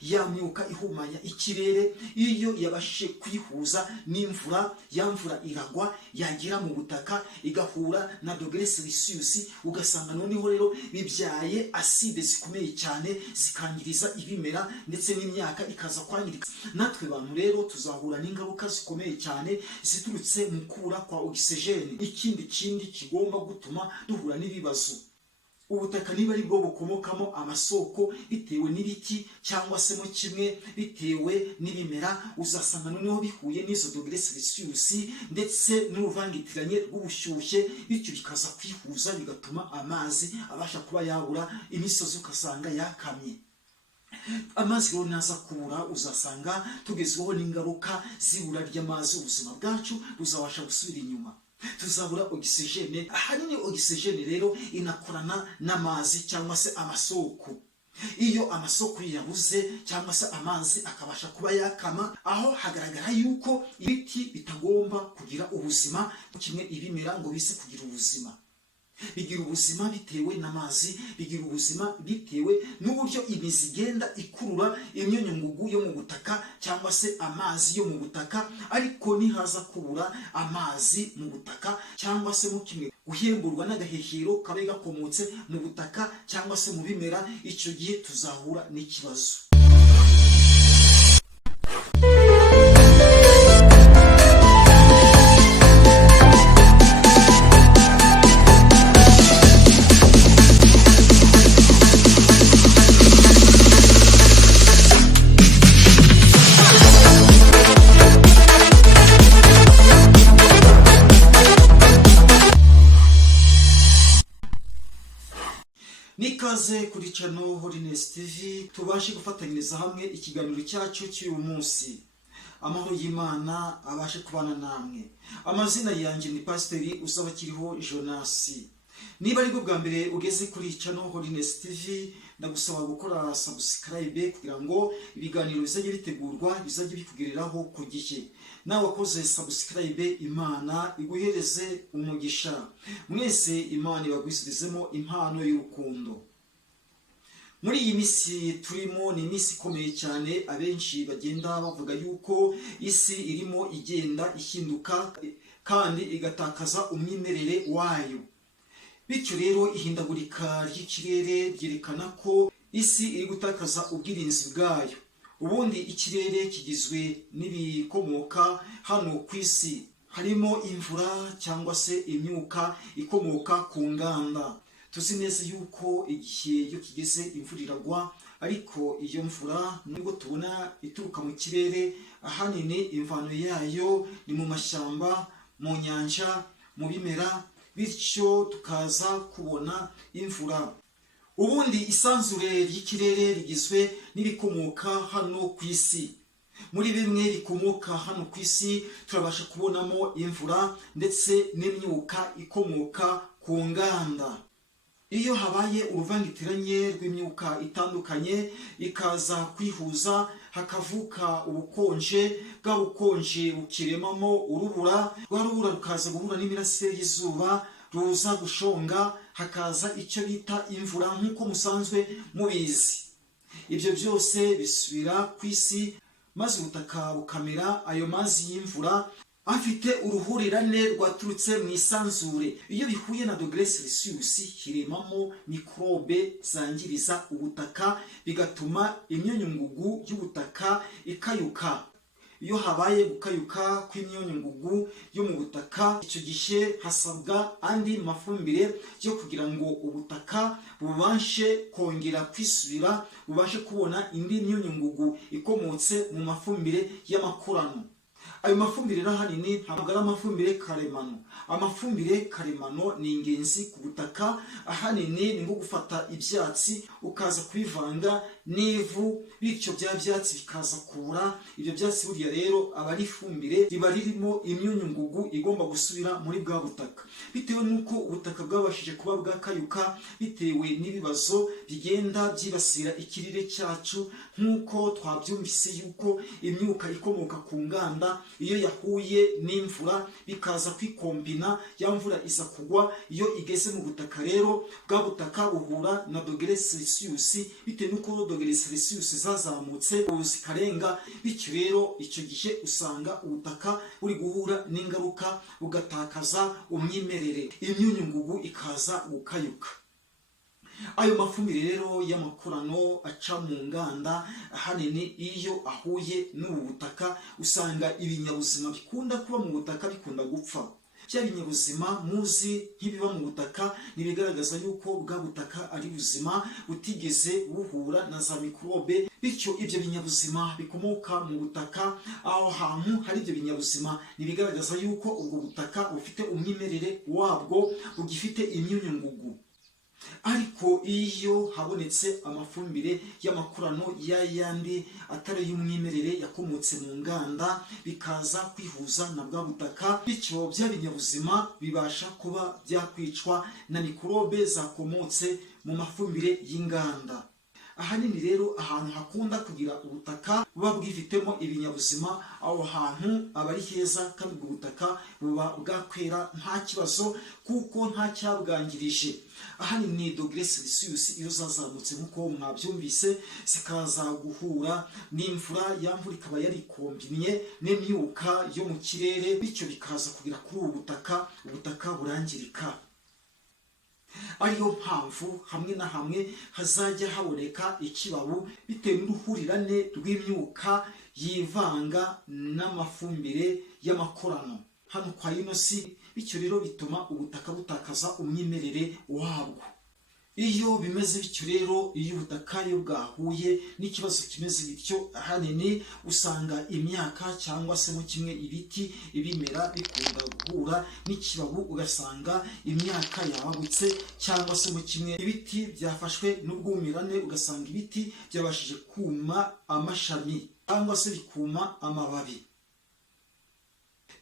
ya myuka ihumanya ikirere iyo yabashije kwihuza n'imvura, ya mvura iragwa yagera mu butaka igahura na dogere Celsius, ugasanga noneho rero bibyaye aside zikomeye cyane zikangiriza ibimera ndetse n'imyaka ikaza kwangirika. Natwe bantu rero tuzahura n'ingaruka zikomeye cyane ziturutse mu kubura kwa ogisijeni. Ikindi kigomba gutuma duhura n'ibibazo, ubutaka niba ari bwo bukomokamo amasoko bitewe n'ibiti cyangwa se mo kimwe bitewe n'ibimera, uzasanga noneho bihuye n'izo dogere Celsius ndetse n'uruvangitiranye rw'ubushyushye, bityo bikaza kwihuza bigatuma amazi abasha kuba yabura, imisozi ugasanga yakamye. Amazi rero naza kubura uzasanga tugezweho n'ingaruka zibura ry'amazi, ubuzima bwacu buzabasha gusubira inyuma, tuzabura ogisijene. Ahanini ogisijene rero inakorana n'amazi cyangwa se amasoko. Iyo amasoko yabuze cyangwa se amazi akabasha kuba yakama, aho hagaragara yuko ibiti bitagomba kugira ubuzima kimwe ibimera ngo bise kugira ubuzima. Bigira ubuzima bitewe n'amazi, bigira ubuzima bitewe n'uburyo imizi igenda ikurura imyunyungugu yo mu butaka cyangwa se amazi yo mu butaka. Ariko nihaza kubura amazi mu butaka cyangwa se mu kimwe guhemburwa n'agahehero kabe gakomotse mu butaka cyangwa se mu bimera, icyo gihe tuzahura n'ikibazo. Nikaze kuri channel Holiness TV, tubashe gufatanyiriza hamwe ikiganiro cyacu cy'uyu munsi. Amahoro y'Imana abashe kubana namwe. Amazina yanjye ni Pasiteri Uzabakiriho Jonas. Niba ari bwo bwa mbere ugeze kuri channel Holiness TV, ndagusaba gukora subscribe kugira ngo ibiganiro bizajye bitegurwa bizajye bikugereraho ku gihe. Nawe wakoze subscribe, Imana iguhereze umugisha. Mwese Imana ibagwisirizemo impano y'urukundo. Muri iyi misi turimo ni imisi ikomeye cyane, abenshi bagenda bavuga yuko isi irimo igenda ihinduka kandi igatakaza umwimerere wayo. Bityo rero ihindagurika ry'ikirere ryerekana ko isi iri gutakaza ubwirinzi bwayo. Ubundi ikirere kigizwe n'ibikomoka hano ku isi, harimo imvura cyangwa se imyuka ikomoka ku nganda. Tuzi neza yuko igihe iyo kigeze imvura iragwa, ariko iyo mvura nubwo tubona ituruka mu kirere, ahanini imvano yayo ni mu mashyamba, mu nyanja, mu bimera, bityo tukaza kubona imvura. Ubundi isanzure ry'ikirere rigizwe n'ibikomoka hano ku isi. Muri bimwe bikomoka hano ku isi turabasha kubonamo imvura ndetse n'imyuka ikomoka ku nganda. Iyo habaye uruvangitiranye rw'imyuka itandukanye ikaza kwihuza, hakavuka ubukonje, bwa bukonje bukiremamo urubura, rwa rubura rukaza guhura n'imirasire y'izuba, ruza gushonga, hakaza icyo bita imvura nk'uko musanzwe mubizi. Ibyo byose bisubira ku isi maze ubutaka bukamera ayo mazi y'imvura afite uruhurirane rwaturutse mu isanzure. Iyo bihuye na dogere Celsius hiremamo mikrobe zangiriza ubutaka, bigatuma imyunyungugu y'ubutaka ikayuka. Iyo habaye gukayuka kw'imyunyungugu yo mu butaka, icyo gihe hasabwa andi mafumbire yo kugira ngo ubutaka bubashe kongera kwisubira, bubashe kubona indi myunyungugu ikomotse mu mafumbire y'amakorano. Ayo mafumbire ahanini ntabwo ari amafumbire karemano. Amafumbire karemano ni ingenzi ku butaka, ahanini ni nko gufata ibyatsi ukaza kubivanga n'ivu, bityo bya byatsi bikaza kubura. Ibyo byatsi burya rero aba ari ifumbire riba ririmo imyunyungugu igomba gusubira muri bwa butaka. Bitewe n'uko ubutaka bwabashije kuba bwakayuka bitewe n'ibibazo bigenda byibasira ikirere cyacu, nk'uko twabyumvise yuko imyuka ikomoka ku nganda iyo yahuye n'imvura bikaza kwikombina, ya mvura iza kugwa. Iyo igeze mu butaka rero, bwa butaka buhura na dogere Celsius, bitewe n'uko dogere Celsius zazamutse ubu zikarenga, bityo rero icyo gihe usanga ubutaka buri guhura n'ingaruka bugatakaza umwimerere, imyunyungugu ikaza gukayuka. Ayo mafumbire rero y'amakorano aca mu nganda ahanini iyo ahuye n'ubu butaka usanga ibinyabuzima bikunda kuba mu butaka bikunda gupfa. Bya binyabuzima muzi nk'ibiba mu butaka nibigaragaza yuko bwa butaka ari buzima butigeze buhura na za mikrobe, bityo ibyo binyabuzima bikomoka mu butaka aho hantu hari ibyo binyabuzima nibigaragaza yuko ubwo butaka bufite umwimerere wabwo, bugifite imyunyungugu. Ariko iyo habonetse amafumbire y'amakorano yayandi atari y'umwimerere yakomotse mu nganda bikaza kwihuza na bwa butaka, bityo bya binyabuzima bibasha kuba byakwicwa na mikrobe zakomotse mu mafumbire y'inganda. Ahanini rero ahantu hakunda kugira ubutaka buba bwifitemo ibinyabuzima, aho hantu aba ari heza kandi ubwo butaka buba bwakwera nta kibazo kuko nta cyabwangirije. Ahanini dogere Celsius iyo zazamutse nk'uko mwabyumvise zikaza guhura n'imvura, ya mvura ikaba yarikombinye n'imyuka yo mu kirere, bityo bikaza kugira kuri ubu butaka, ubutaka burangirika. Ariyo mpamvu hamwe na hamwe hazajya haboneka ikibabu bitewe n'uruhurirane rw'imyuka yivanga n'amafumbire y'amakorano hano kwa ino si, bityo rero bituma ubutaka butakaza umwimerere wabwo. Iyo bimeze bityo rero, iyo ubutaka iyo bwahuye n'ikibazo kimeze bityo, ahanini usanga imyaka cyangwa se mu kimwe ibiti, ibimera bikunda guhura n'ikibabu, ugasanga imyaka yababutse, cyangwa se mu kimwe ibiti byafashwe n'ubwumirane ugasanga ibiti byabashije kuma amashami cyangwa se bikuma amababi.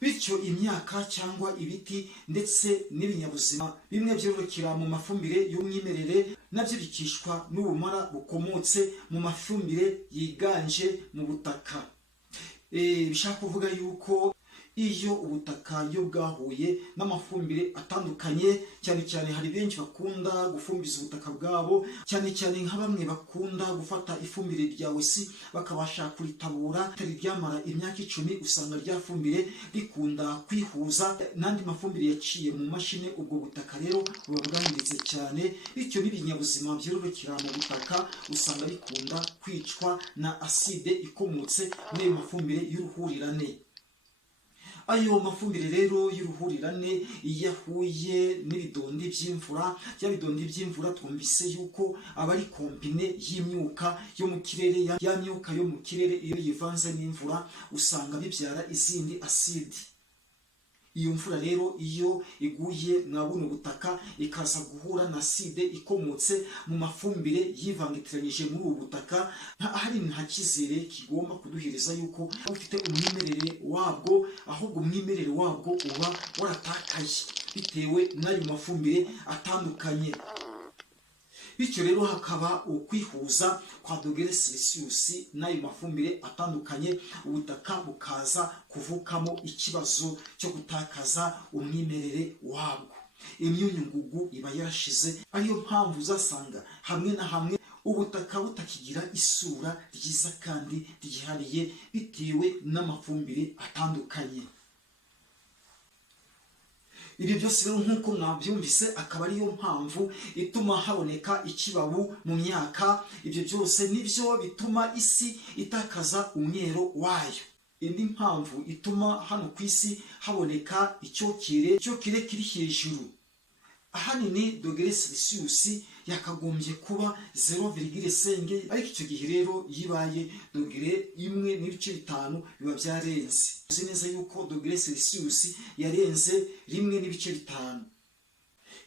Bityo imyaka cyangwa ibiti ndetse n'ibinyabuzima bimwe byororokera mu mafumbire y'umwimerere nabyo bikishwa n'ubumara bukomotse mu mafumbire yiganje mu butaka. Bishaka kuvuga yuko iyo ubutaka iyo bwahuye n'amafumbire atandukanye, cyane cyane hari benshi bakunda gufumbiza ubutaka bwabo, cyane cyane nka bamwe bakunda gufata ifumbire rya wesi bakabasha kuritabura ritari ryamara imyaka 10, usanga rya fumbire rikunda kwihuza n'andi mafumbire yaciye mu mashini, ubwo butaka rero buba bwangiritse cyane, bityo n'ibinyabuzima byororokera mu butaka usanga bikunda kwicwa na aside ikomotse muri ayo mafumbire y'uruhurirane. Ayo mafumbire rero y'uruhurirane iyo ahuye n'ibidondi by'imvura, bya bidondi by'imvura twumvise yuko aba ari kombine y'imyuka yo mu kirere, ya myuka yo mu kirere iyo yivanze n'imvura usanga bibyara izindi asidi. Iyo mvura rero iyo iguye na buno butaka ikaza guhura na aside ikomotse mu mafumbire yivangitiranyije muri ubu butaka, hari nta kizere kigomba kuduhereza yuko ufite umwimerere wabwo, ahubwo umwimerere wabwo uba waratakaye bitewe n'ayo mafumbire atandukanye. Bityo rero hakaba ukwihuza kwa dogere Celsius n'ayo mafumbire atandukanye, ubutaka bukaza kuvukamo ikibazo cyo gutakaza umwimerere wabwo, imyunyungugu iba yarashize. Ariyo mpamvu uzasanga hamwe na hamwe ubutaka butakigira isura ryiza kandi ryihariye bitewe n'amafumbire atandukanye. Ibi byose rero nk'uko mwabyumvise akaba ariyo mpamvu ituma haboneka ikibabu mu myaka. Ibyo byose nibyo bituma isi itakaza umwero wayo. Indi mpamvu ituma hano ku isi haboneka icyokere kiri hejuru, ahanini dogere Celsius yakagombye kuba 0,5, ariko icyo gihe rero yibaye dogere 1.5 biba byarenze. Uzi neza yuko dogere Celsius yarenze 1.5.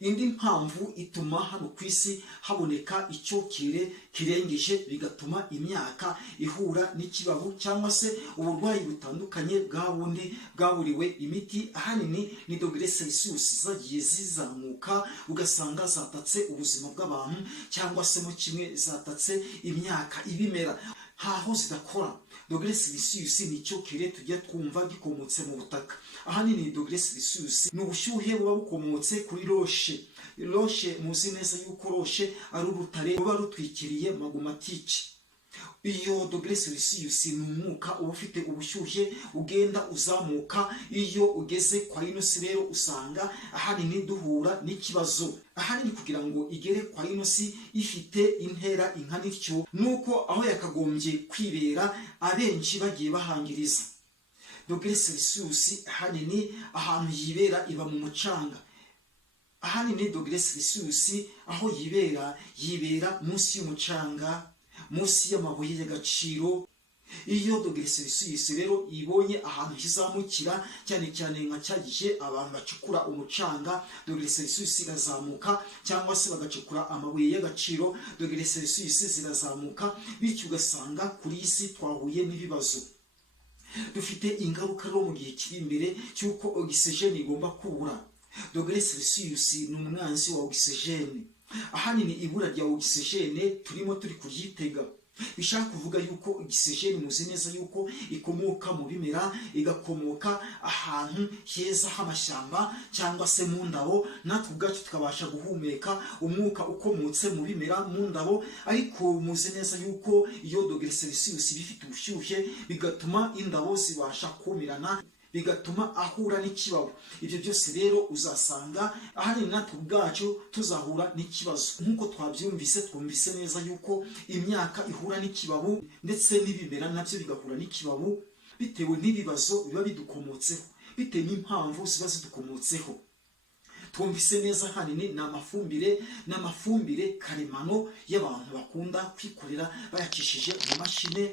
Indi mpamvu ituma hano ku isi haboneka icyokere kirengeje, bigatuma imyaka ihura n'ikibabu cyangwa se uburwayi butandukanye bwa bundi bwaburiwe imiti. Ahanini ni dogere Celsius zagiye zizamuka, ugasanga zatatse ubuzima bw'abantu cyangwa se mu kimwe zatatse imyaka, ibimera. ntaho zidakora. Dogere Celsius ni icyokere tujya twumva gikomotse mu butaka. Ahanini dogere Celsius ni ubushyuhe buba bukomotse kuri roshe. Roshe muzi neza yuko roshe ari urutare ruba rutwikiriye magumatiki. Iyo dogere Celsius ni umwuka uba ufite ubushyuhe ugenda uzamuka. Iyo ugeze kwa inosi rero usanga ahanini duhura n'ikibazo. Ahanini kugira ngo igere kwa inosi ifite intera ingana ityo, nuko aho yakagombye kwibera abenshi bagiye bahangiriza. Dogere Celsius ahanini ahantu yibera iba mu mucanga. Ahanini dogere Celsius aho yibera munsi y'umucanga, munsi y'amabuye y'agaciro. Iyo dogere Celsius rero ibonye ahantu hizamukira, cyane cyane nka cyagihe abantu bacukura umucanga, dogere Celsius irazamuka, cyangwa se bagacukura amabuye y'agaciro, dogere Celsius zirazamuka, bityo ugasanga kuri isi twahuye n'ibibazo. Dufite ingaruka rero mu gihe kiri imbere cy'uko ogisijeni igomba kubura. Dogere Celsius ni umwanzi wa ogisijeni. Ahanini ibura rya ogisijeni turimo turi kuryitega. Bishaka kuvuga yuko ogisijeni muzi neza yuko ikomoka mu bimera, igakomoka ahantu heza h'amashyamba cyangwa se mu ndabo, natwe ubwacu tukabasha guhumeka umwuka ukomotse mu bimera, mu ndabo. Ariko muzi neza yuko iyo dogere Celsius bifite ubushyuhe bigatuma indabo zibasha kumirana, bigatuma ahura n'ikibabu. Ibyo byose rero uzasanga ahari natwe ubwacu tuzahura n'ikibazo. Nk'uko twumvise neza yuko imyaka ihura n'ikibabu, ndetse n'ibimera nabyo bigahura n'ikibabu, bitewe n'ibibazo biba bidukomotseho, bitewe n'impamvu ziba zidukomotseho. Twumvise neza hanini n'amafumbire karemano y'abantu bakunda kwikorera bayakishije mu mashine.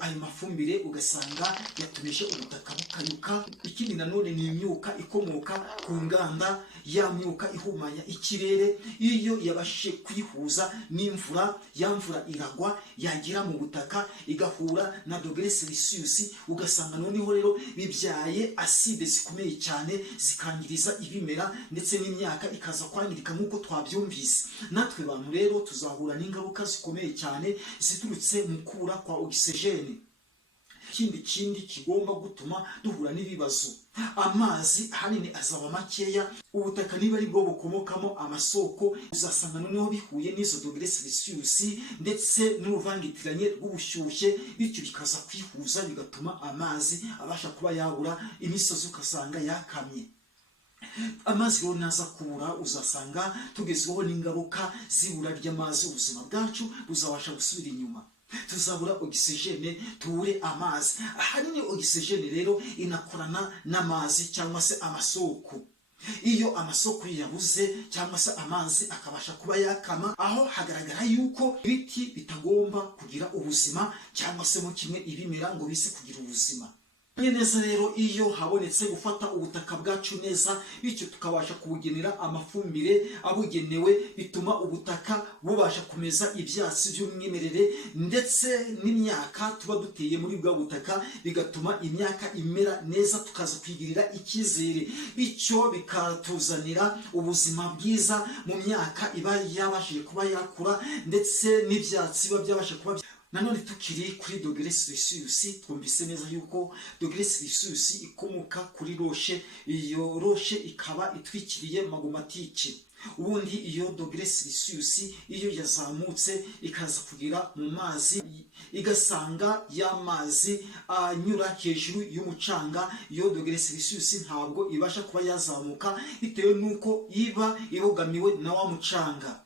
Ayo mafumbire ugasanga yatumije ubutaka bukanyuka. Ikindi nanone ni imyuka ikomoka ku nganda, ya myuka ihumanya ikirere. Iyo yabashije kwihuza n'imvura, ya mvura iragwa, yagera mu butaka igahura na dogere Celsius, ugasanga noneho rero bibyaye aside zikomeye cyane, zikangiriza ibimera ndetse n'imyaka ikaza kwangirika nk'uko twabyumvise. Natwe bantu rero tuzahura n'ingaruka zikomeye cyane ziturutse mu kubura kwa ogisijeni. Ikindi kigomba gutuma duhura n'ibibazo, amazi ahanini azaba makeya. Ubutaka niba ari bwo bukomokamo amasoko, uzasanga noneho bihuye n'izo dogere Celsius ndetse n'uruvangitiranye rw'ubushyuhe, bityo bikaza kwihuza bigatuma amazi abasha kuba yabura, imisozi ugasanga yakamye. Amazi rero naza kubura, uzasanga tugezweho n'ingaruka z'ibura ry'amazi. Ubuzima bwacu buzabasha gusubira inyuma, tuzabura ogisijeni, tubure amazi. Ahanini ogisijeni rero inakorana n'amazi cyangwa se amasoko. Iyo amasoko yabuze cyangwa se amazi akabasha kuba yakama, aho hagaragara yuko ibiti bitagomba kugira ubuzima, cyangwa se mu kimwe ibimera ngo bise kugira ubuzima. Neza rero iyo habonetse gufata ubutaka bwacu neza, bityo tukabasha kubugenera amafumbire abugenewe, bituma ubutaka bubasha kumeza ibyatsi by'umwimerere, ndetse n'imyaka tuba duteye muri bwa butaka bigatuma imyaka imera neza, tukaza kwigirira icyizere, bityo bikatuzanira ubuzima bwiza mu myaka iba yabashije kuba yakura, ndetse n'ibyatsi biba byabasha kuba. Nanone tukiri kuri dogere Celsius, twumvise neza yuko dogere Celsius ikomoka kuri roshe. Iyo roshe ikaba itwikiriye magumatiki. Ubundi iyo dogere Celsius iyo yazamutse ikaza kugera mu mazi, igasanga ya mazi anyura hejuru y'umucanga, iyo dogere Celsius ntabwo ibasha kuba yazamuka, bitewe n'uko iba ibogamiwe na wa mucanga.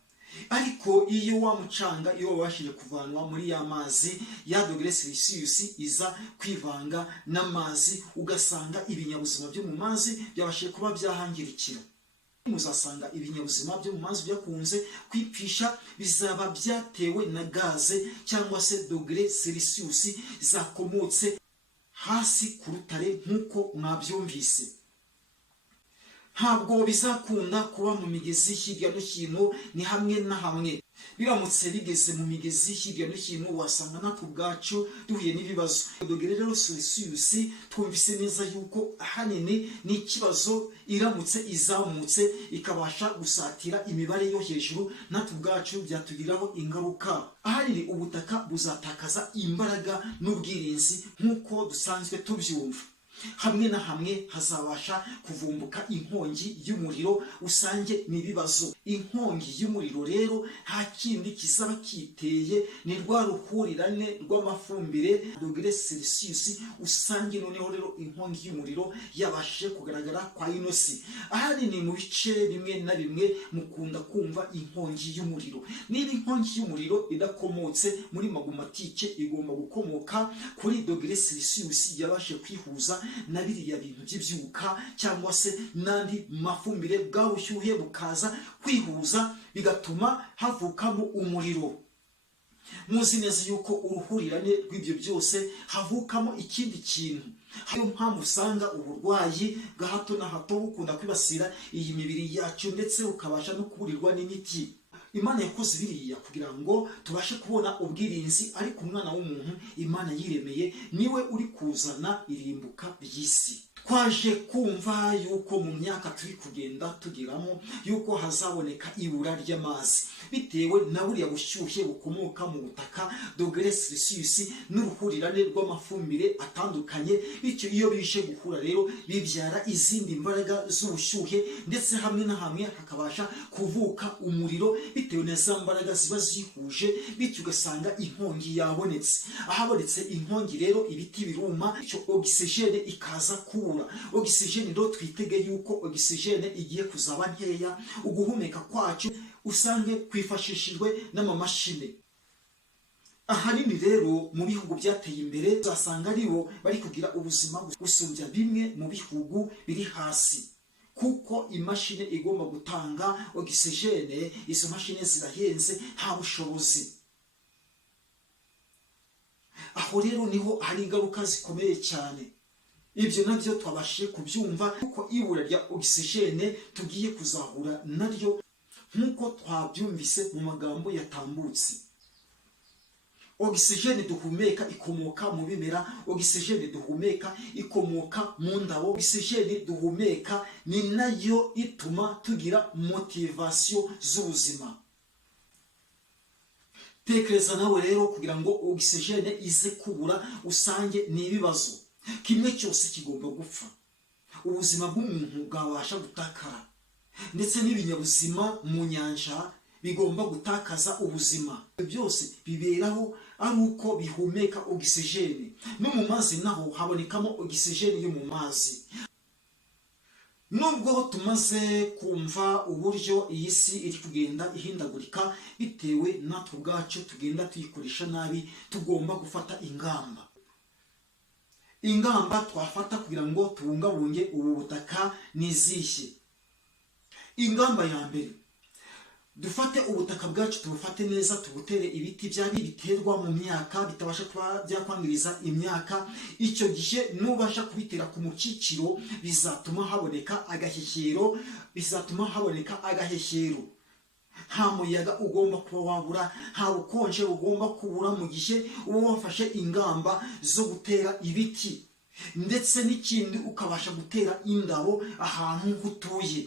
Ariko iyo wa mucanga iyo wabashije kuvanwa muri ya mazi, ya dogere Celsius iza kwivanga n'amazi, ugasanga ibinyabuzima byo mu mazi byabashije kuba byahangirikira. Muzasanga ibinyabuzima byo mu mazi byakunze kwipfisha, bizaba byatewe na gaze cyangwa se dogere Celsius zakomotse hasi ku rutare nk'uko mwabyumvise. Ntabwo bizakunda kuba mu migezi hirya no hino, ni hamwe na hamwe. biramutse bigeze mu migezi hirya no hino wasanga natwe ubwacu duhuye n'ibibazo. Dogere rero Celsius twumvise neza yuko ahanini ni ikibazo iramutse izamutse ikabasha gusatira imibare yo hejuru, natwe ubwacu byatugiraho ingaruka. Ahanini ubutaka buzatakaza imbaraga n'ubwirinzi nk'uko dusanzwe tubyumva. Hamwe na hamwe hazabasha kuvumbuka inkongi y'umuriro, usange n'ibibazo. Inkongi y'umuriro rero nta kindi kizaba kiteye ni rwa ruhurirane rw'amafumbire dogere Celsius, usange noneho rero inkongi y'umuriro yabashije kugaragara kwa ino si. Ahari ni mu bice bimwe na bimwe mukunda kumva inkongi y'umuriro. Niba inkongi y'umuriro idakomotse muri magumatike, igomba gukomoka kuri dogere Celsius yabashe kwihuza na biriya bintu by'ibyuka cyangwa se n'andi mafumbire, bwa bushyuhe bukaza kwihuza bigatuma havukamo umuriro. Muzi neza yuko uruhurirane rw'ibyo byose havukamo ikindi kintu. Hayo mpamvu usanga uburwayi bwa hato na hato bukunda kwibasira iyi mibiri yacu, ndetse ukabasha no kuburirwa n'imiti. Imana yakoze biriya kugira ngo tubashe kubona ubwirinzi, ariko umwana w'umuntu Imana yiremeye niwe uri kuzana irimbuka ry'isi. Twaje kumva yuko mu myaka turi kugenda tugiramo yuko hazaboneka ibura ry'amazi bitewe na buriya bushyuhe bukomoka mu butaka dogere Celsius n'uruhurirane rw'amafumbire atandukanye. Bityo iyo bishe guhura rero bibyara izindi mbaraga z'ubushyuhe, ndetse hamwe na hamwe hakabasha kuvuka umuriro bitewe na za mbaraga ziba zihuje, bityo ugasanga inkongi yabonetse. Ahabonetse inkongi rero ibiti biruma, icyo ogisijene ikaza kubura. Ogisijene rero twitege yuko ogisijene igiye kuzaba nkeya, uguhumeka kwacu usange kwifashishijwe n'amamashini. Ahanini rero mu bihugu byateye imbere uzasanga aribo bari kugira ubuzima gusumbya bimwe mu bihugu biri hasi, kuko imashini igomba gutanga ogisijene, izo mashini zirahenze, nta bushobozi. Aho rero niho hari ingaruka zikomeye cyane. Ibyo nabyo twabashije kubyumva kuko ibura rya ogisijene tugiye kuzahura naryo nk'uko twabyumvise mu magambo yatambutse. Ogisijene duhumeka ikomoka mu bimera, ogisijene duhumeka ikomoka mu ndabo, ogisijene duhumeka ni nayo ituma tugira motivation z'ubuzima. Tekereza nawe rero kugira ngo ogisijene ize kubura usange ni ibibazo. Kimwe cyose kigomba gupfa. Ubuzima bw'umuntu bwabasha gutakara, ndetse n'ibinyabuzima mu nyanja bigomba gutakaza ubuzima. Byose biberaho ari uko bihumeka ogisijene. No mu mazi naho habonekamo ogisijene yo mu mazi. Nubwo tumaze kumva uburyo iyi si iri kugenda ihindagurika bitewe natwe ubwacu tugenda tuyikoresha nabi, tugomba gufata ingamba. Ingamba twafata kugira ngo tubungabunge ubu butaka nizishye. Ingamba ya mbere, dufate ubutaka bwacu tubufate neza, tubutere ibiti byabi biterwa mu myaka bitabasha kuba byakwangiriza imyaka. Icyo gihe nubasha kubitera ku mukikiro bizatuma haboneka agahekero. Nta muyaga ugomba kuba wabura, nta bukonje ugomba kubura mu gihe uba wafashe ingamba zo gutera ibiti, ndetse n'ikindi ukabasha gutera indabo ahantu utuye.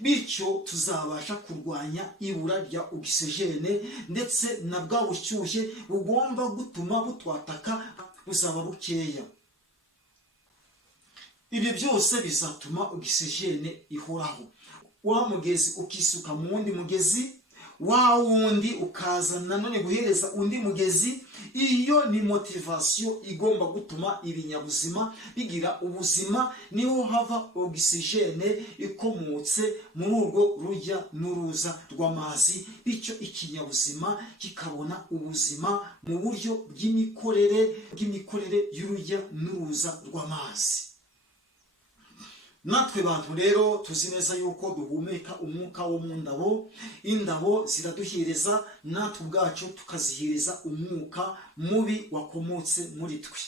Bityo tuzabasha kurwanya ibura rya ogisijene, ndetse na bwa bushyuhe bugomba gutuma butwataka buzaba bukeya. Ibi byose bizatuma ogisijene ihoraho. Wa mugezi ukisuka mu wundi mugezi, wa wundi ukaza nanone guhereza undi mugezi. Iyo ni motivation igomba gutuma ibinyabuzima bigira ubuzima. Niho hava ogisijene ikomotse muri urwo rujya n'uruza rw'amazi, bityo ikinyabuzima kikabona ubuzima mu buryo bw'imikorere y'urujya n'uruza rw'amazi. Natwe bantu rero tuzi neza yuko duhumeka umwuka wo mu ndabo. Indabo ziraduhereza, natwe ubwacu tukazihereza umwuka mubi wakomotse muri twe.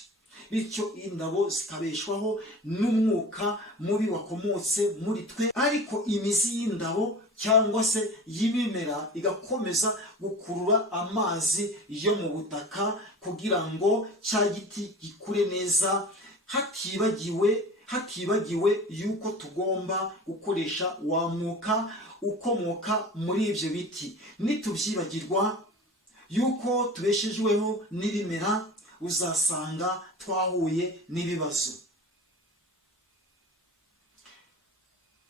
bityo indabo zikabeshwaho n'umwuka mubi wakomotse muri twe, ariko imizi y'indabo cyangwa se y'ibimera igakomeza gukurura amazi yo mu butaka kugira ngo cya giti gikure neza, hatibagiwe yuko tugomba gukoresha wa mwuka ukomoka muri ibyo biti. Nitubyibagirwa yuko tubeshejweho n'ibimera, uzasanga twahuye n'ibibazo.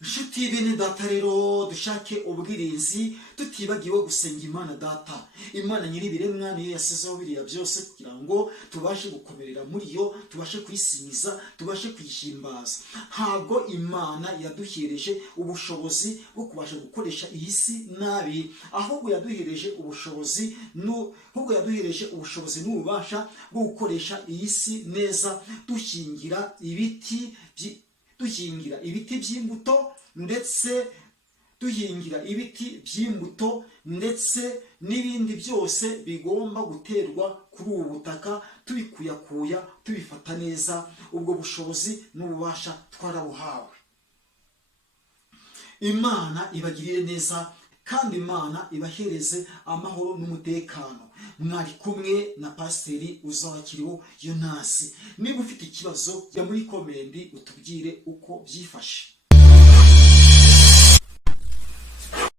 Inshuti bene data rero, dushake ubwirinzi tutibagiwe gusenga Imana Data. Imana nyir'ibiremwa niyo yasizeho biriya byose kugira ngo tubashe gukomerera muri yo, tubashe kuyisimiza, tubashe kuyishimbaza. Ntabwo Imana yaduhereje ubushobozi bwo kubasha gukoresha iyi si nabi, ahubwo yaduhereje ubushobozi n'ububasha bwo gukoresha iyi si neza, duhingira ibiti by'imbuto ndetse n'ibindi byose bigomba guterwa kuri ubu butaka, tubikuyakuya, tubifata neza. Ubwo bushobozi n'ububasha twarabuhawe. Imana ibagirire neza kandi Imana ibahereze amahoro n'umutekano. Mwari kumwe na Pasiteri Uzawakiriho Yonasi. Niba ufite ikibazo, jya muri komenti utubwire uko byifashe.